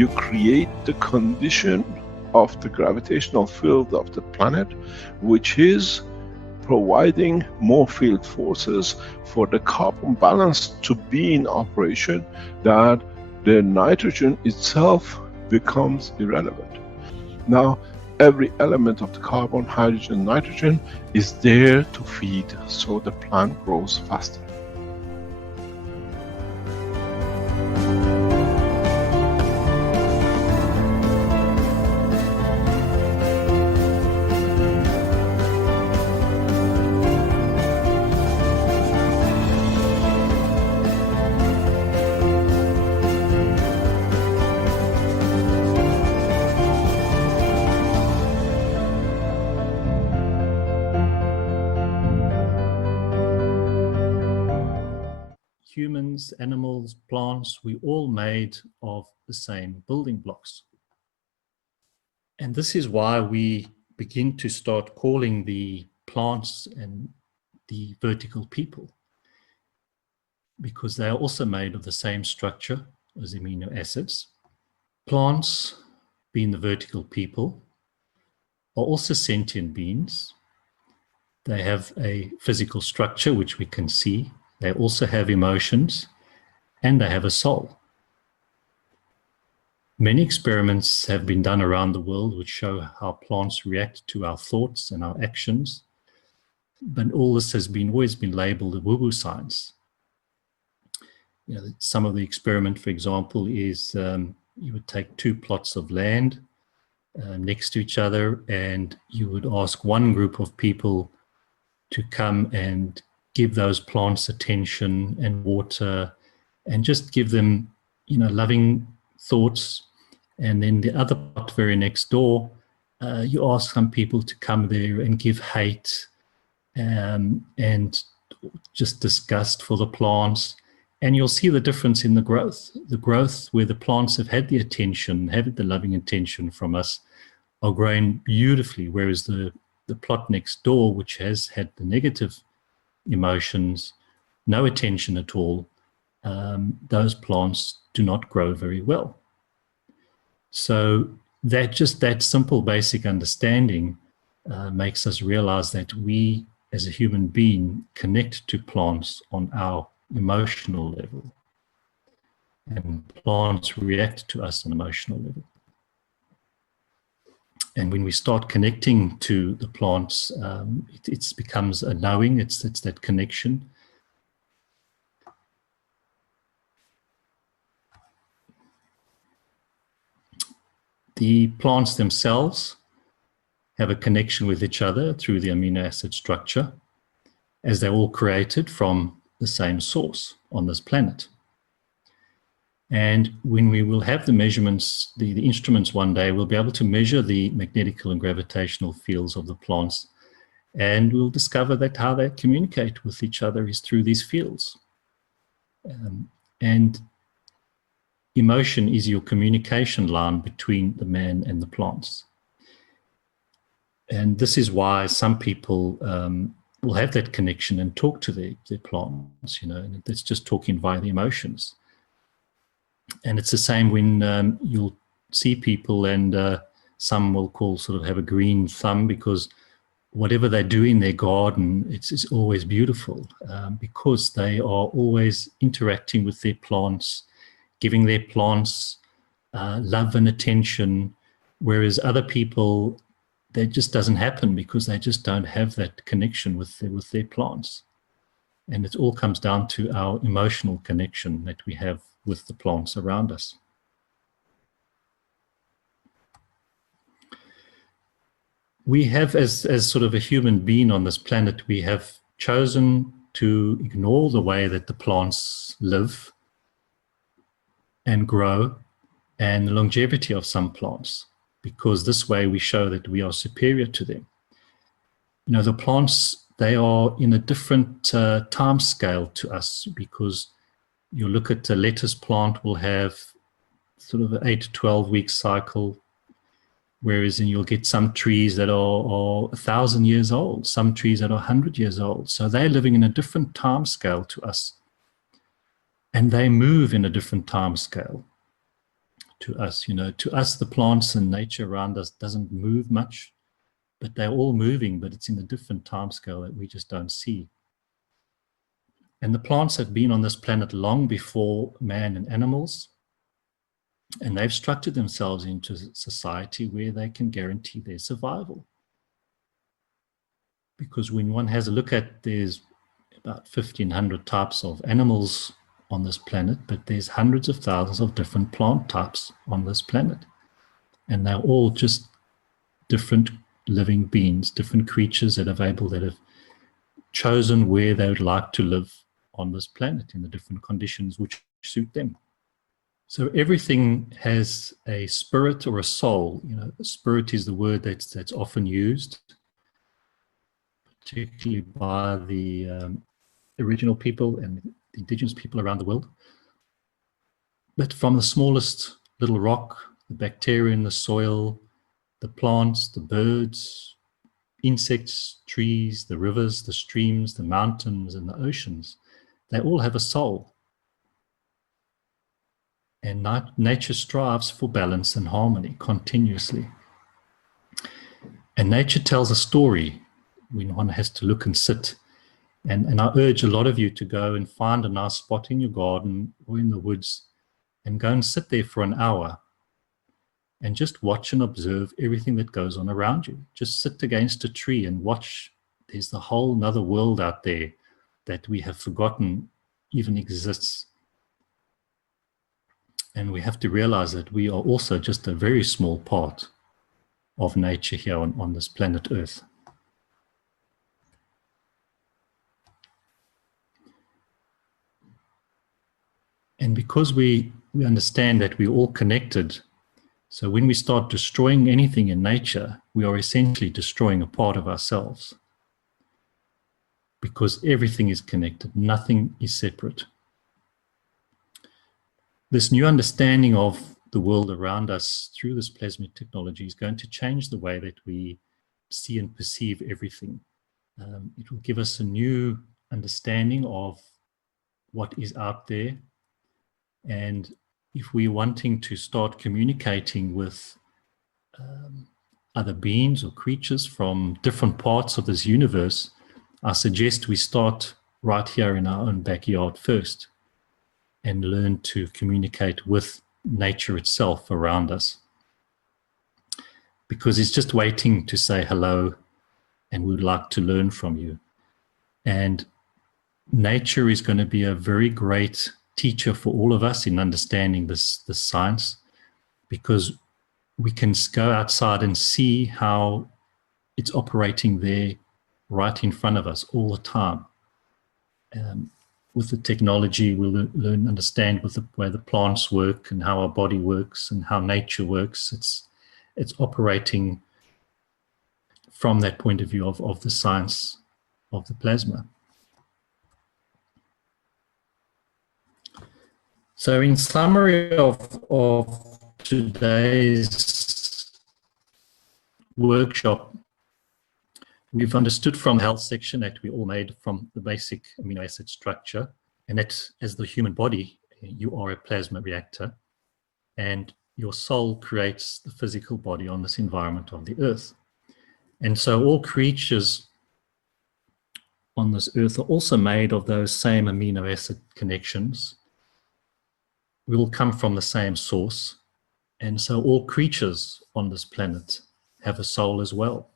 you create the condition of the gravitational field of the planet, which is providing more field forces for the carbon balance to be in operation, that the nitrogen itself becomes irrelevant. Now, every element of the carbon, hydrogen, nitrogen is there to feed, so the plant grows faster. Humans, animals, plants, we're all made of the same building blocks. And this is why we begin to start calling the plants and the vertical people, because they are also made of the same structure as amino acids. Plants, being the vertical people, are also sentient beings. They have a physical structure which we can see. They also have emotions, and they have a soul. Many experiments have been done around the world which show how plants react to our thoughts and our actions, but all this has always been labeled as woo-woo science. You know, some of the experiment, for example, is you would take two plots of land next to each other, and you would ask one group of people to come and give those plants attention and water, and just give them, you know, loving thoughts. And then the other plot very next door, you ask some people to come there and give hate and just disgust for the plants. And you'll see the difference in the growth. The growth where the plants have had the attention, have the loving attention from us, are growing beautifully, whereas the plot next door, which has had the negative emotions, no attention at all, those plants do not grow very well. So that simple basic understanding makes us realize that we as a human being connect to plants on our emotional level, and plants react to us on an emotional level. And when we start connecting to the plants, it becomes a knowing, it's that connection. The plants themselves have a connection with each other through the amino acid structure, as they're all created from the same source on this planet. And when we will have the measurements, the instruments one day, we'll be able to measure the magnetical and gravitational fields of the plants, and we'll discover that how they communicate with each other is through these fields. And emotion is your communication line between the man and the plants. And this is why some people will have that connection and talk to their plants, you know, and it's just talking via the emotions. And it's the same when you'll see people, and some will have a green thumb, because whatever they do in their garden, it's always beautiful, because they are always interacting with their plants, giving their plants love and attention, whereas other people, that just doesn't happen because they just don't have that connection with their plants. And it all comes down to our emotional connection that we have with the plants around us. We have, as sort of a human being on this planet, we have chosen to ignore the way that the plants live and grow and the longevity of some plants, because this way we show that we are superior to them. You know, the plants, they are in a different time scale to us, because you look at a lettuce plant will have sort of an 8 to 12 week cycle, whereas you'll get some trees that are 1,000 years old, some trees that are 100 years old. So they're living in a different time scale to us, and they move in a different time scale. to us. You know, to us, the plants and nature around us doesn't move much, but they're all moving, but it's in a different time scale that we just don't see. And the plants have been on this planet long before man and animals, and they've structured themselves into a society where they can guarantee their survival. Because when one has a look at, there's about 1,500 types of animals on this planet, but there's hundreds of thousands of different plant types on this planet. And they're all just different living beings, different creatures that have chosen where they would like to live on this planet in the different conditions which suit them. So everything has a spirit or a soul. You know, spirit is the word that's often used, particularly by the original people and the indigenous people around the world. But from the smallest little rock, the bacteria in the soil, the plants, the birds, insects, trees, the rivers, the streams, the mountains, and the oceans, they all have a soul. And nature strives for balance and harmony continuously. And nature tells a story when one has to look and sit. And I urge a lot of you to go and find a nice spot in your garden or in the woods and go and sit there for an hour and just watch and observe everything that goes on around you. Just sit against a tree and watch. There's the whole another world out there that we have forgotten even exists. And we have to realize that we are also just a very small part of nature here on this planet Earth. And because we understand that we're all connected, so when we start destroying anything in nature, we are essentially destroying a part of ourselves. Because everything is connected, nothing is separate. This new understanding of the world around us through this plasmic technology is going to change the way that we see and perceive everything. It will give us a new understanding of what is out there. And if we're wanting to start communicating with other beings or creatures from different parts of this universe, I suggest we start right here in our own backyard first and learn to communicate with nature itself around us. Because it's just waiting to say hello and we'd like to learn from you. And nature is going to be a very great teacher for all of us in understanding this science, because we can go outside and see how it's operating there right in front of us all the time. With the technology, we'll learn, understand with the way the plants work and how our body works and how nature works. It's operating from that point of view of the science of the plasma. So in summary of today's workshop, we've understood from the health section that we're all made from the basic amino acid structure, and that as the human body, you are a plasma reactor, and your soul creates the physical body on this environment of the earth. And so all creatures on this earth are also made of those same amino acid connections. We all come from the same source, and so all creatures on this planet have a soul as well.